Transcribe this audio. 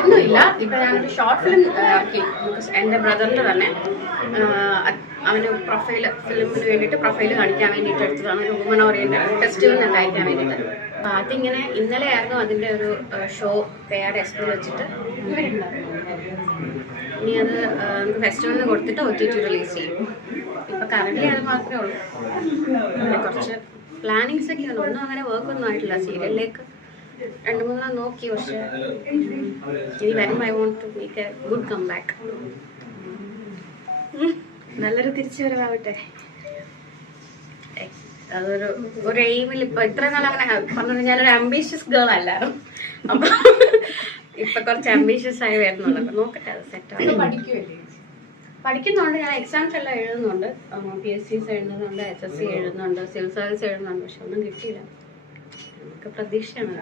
ഒന്നുമില്ല. ഇപ്പൊ ഞാനൊരു ഷോർട്ട് ഫിലിം ആക്കി. ബിക്കോസ് എന്റെ ബ്രദറിന്റെ തന്നെ അവന് പ്രൊഫൈൽ ഫിലിമിന് വേണ്ടിയിട്ട് പ്രൊഫൈൽ കാണിക്കാൻ വേണ്ടിയിട്ട് എടുത്തതാണ്. ഒരു വുമൺ ഓറിയന്റഡ് ഫെസ്റ്റിവൽ ഉണ്ടായിരിക്കാൻ വേണ്ടിയിട്ട്. അതിങ്ങനെ ഇന്നലെ ആയിരുന്നു അതിന്റെ ഒരു ഷോ പേയുടെ എക്സ്പോ വെച്ചിട്ട്. ഇനി അത് ഫെസ്റ്റിവലിന് കൊടുത്തിട്ട് ഒ റിലീസ് ചെയ്യും. ഇപ്പൊ കറണ്ടി അത് മാത്രമേ ഉള്ളൂ. കുറച്ച് പ്ലാനിങ്സ് ഒക്കെ ഉണ്ട് ഒന്നും അങ്ങനെ വർക്ക് ഒന്നും ആയിട്ടില്ല. സീരിയലിലേക്ക് രണ്ട് മൂന്നെണ്ണം നോക്കി പക്ഷെ ഇനി വരുമ്പോൾ I want to make a good comeback നല്ലൊരു തിരിച്ചുവരവാവട്ടെ. അതൊരു ഒരു എയിമിൽ ഇപ്പൊ ഇത്ര നാൾ അങ്ങനെ പറഞ്ഞു ഞാനൊരു അംബീഷ്യസ് ഗേൾ അല്ലായിരുന്നു. അപ്പൊ ഇപ്പൊ കുറച്ച് അംബീഷ്യസ് ആയി വരുന്നുണ്ട്. അപ്പൊ നോക്കട്ടെ അത് സെറ്റ് പഠിക്കുന്നുണ്ട്. ഞാൻ എക്സാംസ് എല്ലാം എഴുതുന്നുണ്ട്. പി എസ് സി എഴുതുന്നുണ്ട് എസ് എസ് സി എഴുതുന്നുണ്ട് സിവിൽ സർവീസ് എഴുതുന്നുണ്ട്. പക്ഷെ ഒന്നും കിട്ടിയില്ല. പ്രതീക്ഷയാണ്.